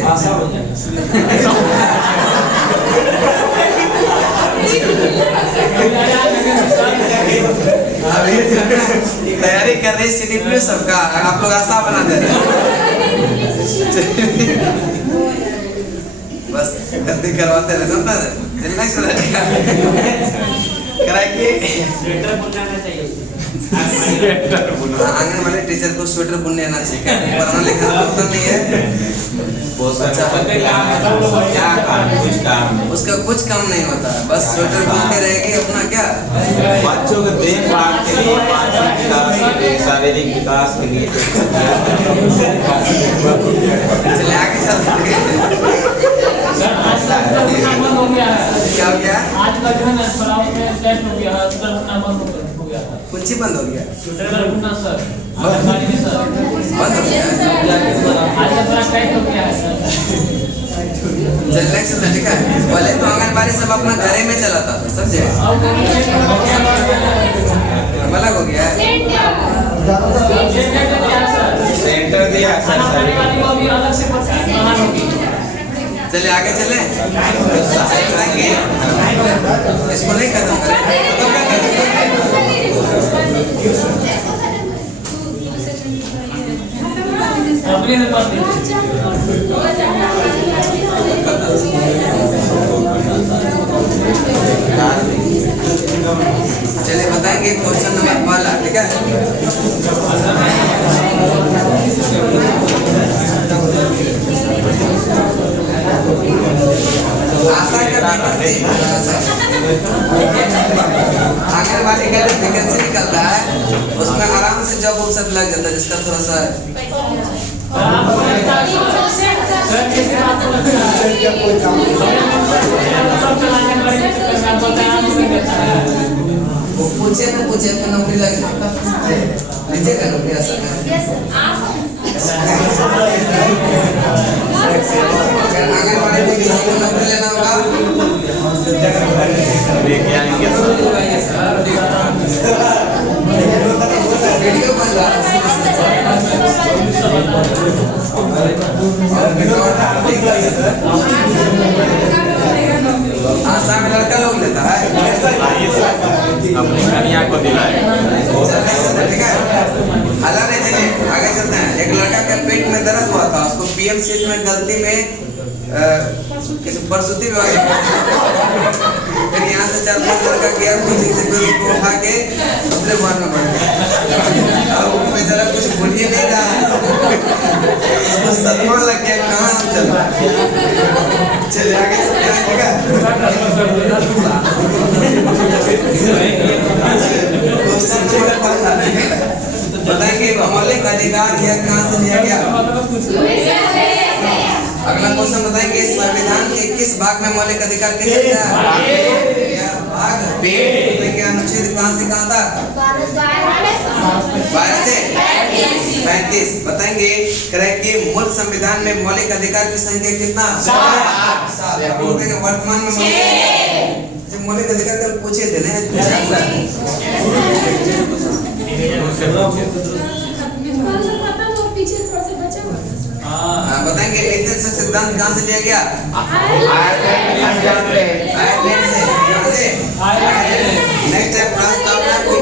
तैयारी कर रही CDPO सबका, आप लोग आशा बना दे रहे हैं। बस गलती करवाते रहे, समझा? कराइए स्वेटर बुनना आना चाहिए उसको। आंगनवाड़ी टीचर को स्वेटर बुनने आना चाहिए। क्या पढ़ना लिखना तो नहीं है, बहुत अच्छा क्या काम कुछ काम उसका कुछ काम नहीं होता, बस स्वेटर बुनते रहेगी अपना क्या बच्चों के देखभाल के लिए, मानसिक विकास के लिए, शारीरिक विकास के लिए। चले आगे चलते हैं। बंद हो गया है। क्या हो गया? आज का जो है ना ब्लाउज में टेस्ट हो गया है, स्वेटर बुनना बंद हो गया था। कुंची बंद हो गया, स्वेटर बुनना सर आंगनबाड़ी में सर बंद हो गया। आज का थोड़ा टाइट हो गया है सर। चल नेक्स्ट चलते हैं, ठीक है। पहले तो आंगनबाड़ी सब अपना घरे में चलाता था, समझे? अलग हो गया है। सेंटर दिया सर आंगनबाड़ी को भी अलग से बाहर होगी। चले आगे चले, बताएंगे इसको नहीं खत्म करें। अपने से बात चलिए बताएंगे क्वेश्चन नंबर पहला, ठीक है। आशा का आंगनबाड़ी का जो वैकेंसी निकलता है उसमें आराम से जॉब अवसर लग जाता है, जिसका थोड़ा सा वो पूछे तो पूछे तो नौकरी लग जाता है, लीजिएगा नौकरी आशा का। अगर आंगनबाड़ी में किसी को नौकरी लेना होगा लेके आएंगे वीडियो बन रहा है। आशा में लड़का लोग लेता है, अपनी कन्या को दिलाए। ठीक है। हालांकि नहीं चलिए आगे चलते हैं। एक लड़का का पेट में दर्द हुआ था, उसको पीएम सीट में गलती में प्रसूति में फिर यहाँ से 4-5 लड़का गया कोचिंग से, फिर उसको उठा के अपने घर में बढ़ गया। अब वो बेचारा कुछ भूल ही नहीं रहा, उसको सदमा लग गया, कहाँ हम चला। चलिए आगे चलते हैं, ठीक है। क्वेश्चन नंबर 5 बताएंगे मौलिक अधिकार यह कहाँ से लिया गया। अगला क्वेश्चन बताएंगे संविधान के किस भाग में मौलिक अधिकार के चर्चा है। भाग बताएंगे अनुच्छेद कहाँ से कहाँ तक। 12 से 35 बताएंगे। कि मूल संविधान में मौलिक अधिकार की संख्या कितना 7। बताएंगे वर्तमान में मौलिक अधिकार कल पूछे थे ना, बताएंगे नीति सिद्धांत कहाँ से लिया गया। आयरलैंड से। नेक्स्ट है प्रस्तावना की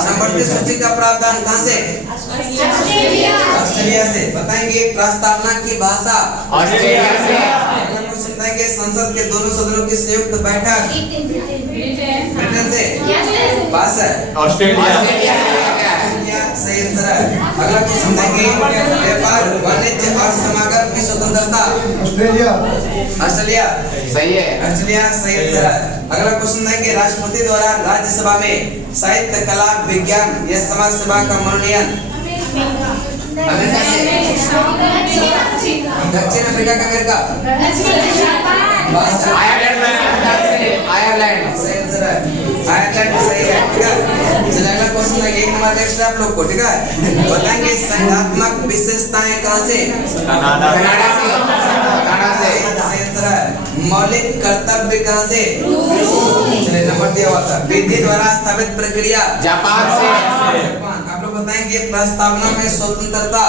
समवर्ती सूची का प्रावधान कहाँ से। ऑस्ट्रेलिया से। बताएंगे प्रस्तावना की भाषा ऑस्ट्रेलिया से। बताएंगे संसद के दोनों सदनों की संयुक्त बैठक ब्रिटेन से। पास है ऑस्ट्रेलिया। सही आंसर है। अगला क्वेश्चन देंगे व्यापार वाणिज्य और समागम की स्वतंत्रता ऑस्ट्रेलिया। सही है, ऑस्ट्रेलिया सही आंसर है। अगला क्वेश्चन देंगे राष्ट्रपति द्वारा राज्यसभा में साहित्य कला विज्ञान या समाज सेवा का मनोनयन अमेरिका से। दक्षिण अफ्रीका का अमेरिका आयरलैंड सही आंसर है। आयरलैंड सही है, ठीक है। चलिए अगला क्वेश्चन है 1 नंबर एक्स्ट्रा आप लोग को, ठीक है। बताएंगे संज्ञानात्मक विशेषताएं कहाँ से। कनाडा से सही आंसर है। मौलिक कर्तव्य कहाँ से। चलिए नंबर दिया हुआ था। विधि द्वारा स्थापित प्रक्रिया जापान से। आप लोग बताएंगे प्रस्तावना में स्वतंत्रता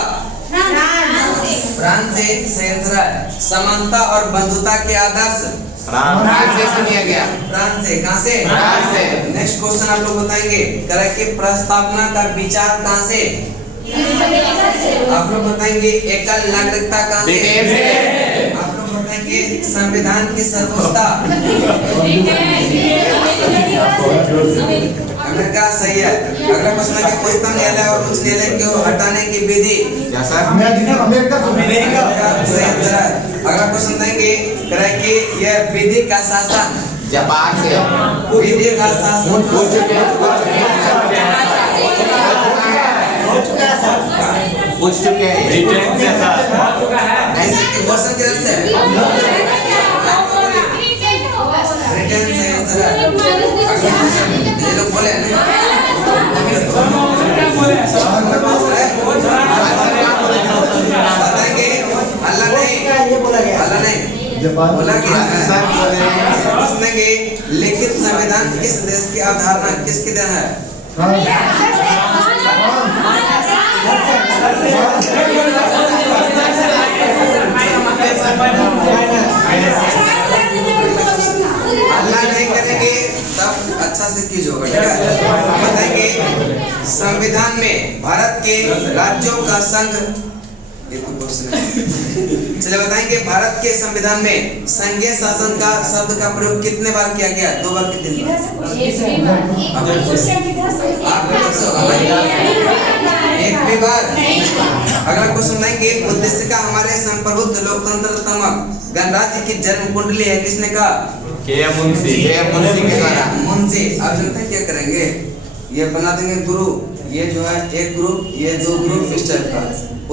फ्रांस से सही आंसर है। समानता और बंधुता के आदर्श फ्रांस से लिया गया। फ्रांस से। कहाँ से। फ्रांस से। नेक्स्ट क्वेश्चन आप लोग बताएंगे कि प्रस्तावना का विचार कहाँ से। आप लोग बताएंगे एकल नागरिकता कहाँ से है? आप लोग बताएंगे संविधान की सर्वोच्चता। अमेरिका सही है। अगला प्रश्न है कि उच्चतम न्यायालय और उच्च न्यायालय को हटाने की विधि। क्या सर? अमेरिका सही आंसर है। अगला प्रश्न देंगे कि यह विधि का शासन। जापान से विधि का शासन पूछ चुके हैं। ब्रिटेन से सर। ऐसे कि क्वेश्चन किधर से है? ब्रिटेन से आंसर है। ये लोग बोले नहीं। बताएंगे अल्लाह नहीं बोला कि पूछेंगे लिखित संविधान किस देश की अवधारणा किसकी देन है? अल्लाह नहीं करेंगे तब अच्छा से कीज होगा, ठीक है? बताएंगे संविधान में भारत के राज्यों का संघ। ये तो क्वेश्चन है। चलिए बताएंगे भारत के संविधान में संघीय शासन का शब्द का प्रयोग कितने बार किया गया? 2 बार, कितने बार? एक भी बार। अगला क्वेश्चन देंगे उद्देश्य का हमारे संप्रभुत्व लोकतंत्रात्मक गणराज्य की जन्म कुंडली है किसने कहा? मुंशी के द्वारा। मुंशी। अब जनता क्या करेंगे? ये बना देंगे ग्रुप, ये जो है एक ग्रुप, ये 2 ग्रुप, इस टाइप का।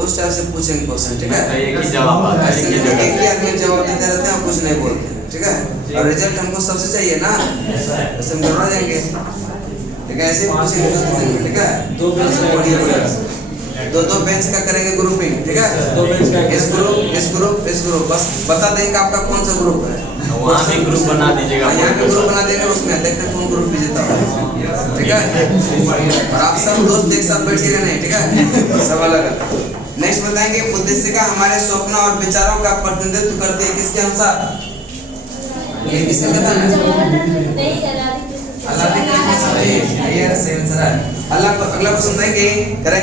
उस टाइप से पूछेंगे क्वेश्चन, ठीक है? एक ही जवाब आता है। ऐसे नहीं एक ही आदमी जवाब देते रहते हैं, कुछ नहीं बोलते हैं, ठीक है? और रिजल्ट हमको सबसे चाहिए ना, ऐसे हम करवा देंगे, ठीक है? ऐसे पूछेंगे, ठीक है? 2 बेंच का करेंगे ग्रुपिंग, ठीक है? 2 बेंच का इस ग्रुप बस बता देंगे आपका कौन सा ग्रुप है। वहाँ भी ग्रुप बना दीजिएगा। यहाँ भी ग्रुप बना देंगे, उसमें देखते हैं कौन ग्रुप विजेता है, ठीक है? और आप सब दोस्त एक साथ बैठिएगा नहीं, ठीक है? सब अलग। नेक्स्ट बताएंगे उद्देश्य का हमारे स्वप्न और विचारों का प्रतिनिधित्व करते हैं किसके अनुसार? ये किसका कथन है? अल्लाह अगला क्वेश्चन देंगे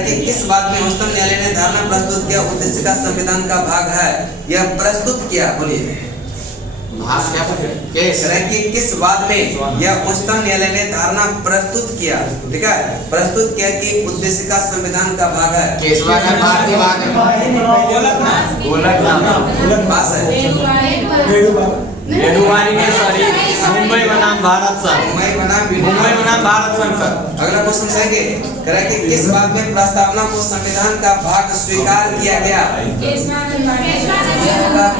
कि किस बात में उच्चतम न्यायालय ने धारणा प्रस्तुत किया उद्देश्य का संविधान का भाग है? यह प्रस्तुत किया, बोलिए कि किस बात में यह उच्चतम न्यायालय ने धारणा प्रस्तुत किया, ठीक है? प्रस्तुत किया कि उद्देश्य का संविधान का भाग है। पास है। मुंबई बनाम भारत सर। मुंबई बनाम भारत सर। अगला क्वेश्चन देंगे कि किस बात में प्रस्तावना को संविधान का भाग स्वीकार किया गया?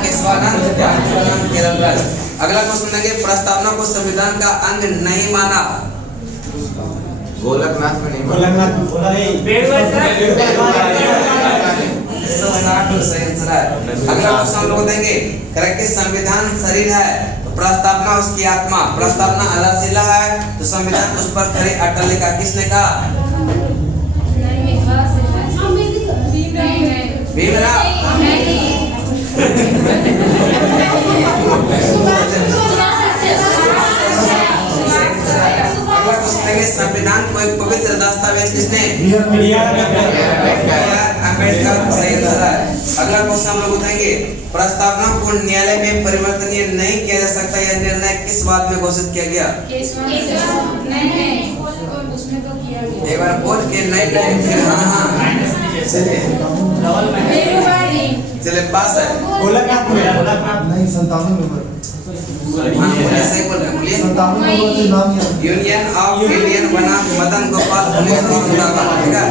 केशवानंद केरल राज्य। अगला क्वेश्चन देंगे प्रस्तावना को संविधान का अंग नहीं माना? गोलकनाथ में नहीं। अगला क्वेश्चन हम लोग देंगे कि संविधान शरीर है, प्रस्तावना उसकी आत्मा। प्रस्तावना आधारशिला है तो संविधान उस पर खड़ी अटल का किसने कहा? भीमराव। संविधान को एक पवित्र दस्तावेज किसने? अम्बेडकर। सही आंसर है। अगला क्वेश्चन हम लोग बताएंगे प्रस्तावना को न्यायालय में परिवर्तनीय नहीं किया जा सकता, यह निर्णय किस बात में घोषित किया गया? एक बार बोल के नहीं फिर हाँ। चले पास है। नहीं 57 नंबर। सही बोल रहे हैं। यूनियन ऑफ इंडियन बना मदन गोपाल पुलिस, ठीक है?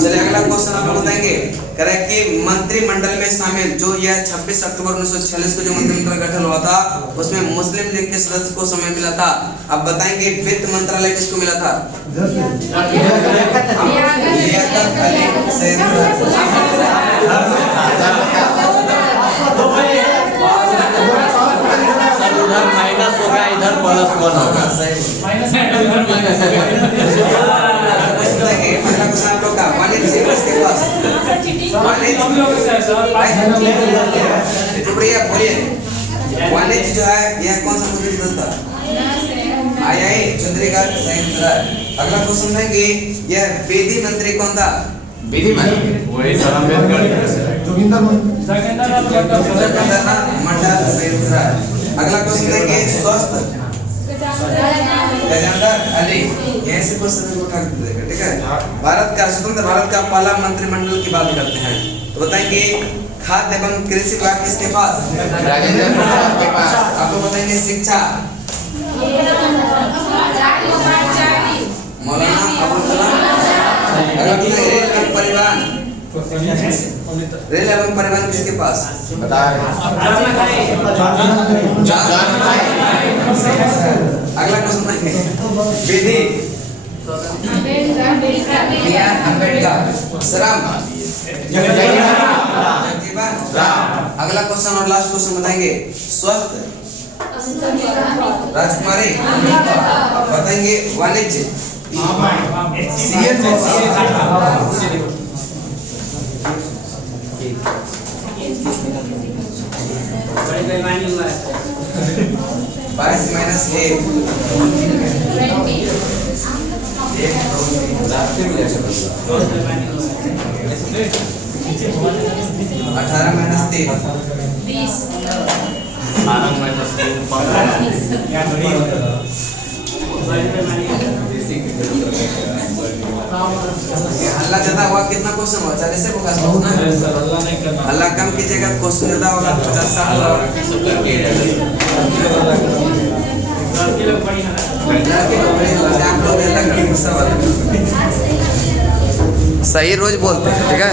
चलिए अगला क्वेश्चन आप लोग बताएंगे कि मंत्रिमंडल में शामिल जो यह 26 अक्टूबर 1946 को जो मंत्रिमंडल गठन हुआ था उसमें मुस्लिम लीग के सदस्य को समय मिला था। अब बताएंगे वित्त मंत्रालय किसको मिला था? लियाकत अली सैयद। उधर माइनस होगा, इधर प्लस 1 होगा। अगला क्वेश्चन आप लोग का वाणिज्य के पास वाणिज्य जो है यह कौन सा मुद्दे संस्था? आई चंद्रिका। अगला क्वेश्चन है कि यह विधि मंत्री कौन था? विधि में वही सर अम्बेडकर जगन्नाथ मंडल सहित। अगला क्वेश्चन देखिए स्वस्थ गजेंद्र अली, यहीं से क्वेश्चन को उठा के देगा, ठीक है। भारत का स्वतंत्र भारत का पहला मंत्रिमंडल की बात करते हैं तो बताएंगे खाद्य एवं कृषि विभाग किसके पास? राजेंद्र प्रसाद के पास। आपको बताएंगे शिक्षा मौलाना अबुल कलाम। अगला बताएंगे रेल एवं परिवहन, रेल एवं परिवहन किसके पास? बता रहे। अगला क्वेश्चन देखेंगे विधि अम्बेडकर। श्रम जगजीवन राम। अगला क्वेश्चन और लास्ट क्वेश्चन बताएंगे स्वस्थ राजकुमारी। बताएंगे वाणिज्य बड़े बेईमानी हुआ है 22 माइनस 1 18 माइनस 3 हल्ला ज्यादा हुआ कितना क्वेश्चन हुआ? 40 से फोकस होगा ना। हल्ला कम कीजिएगा क्वेश्चन ज्यादा होगा 50-60 होगा। लड़के लोग बड़ी होगा आप लोग हल्ला करके सही रोज बोलते हैं, ठीक है।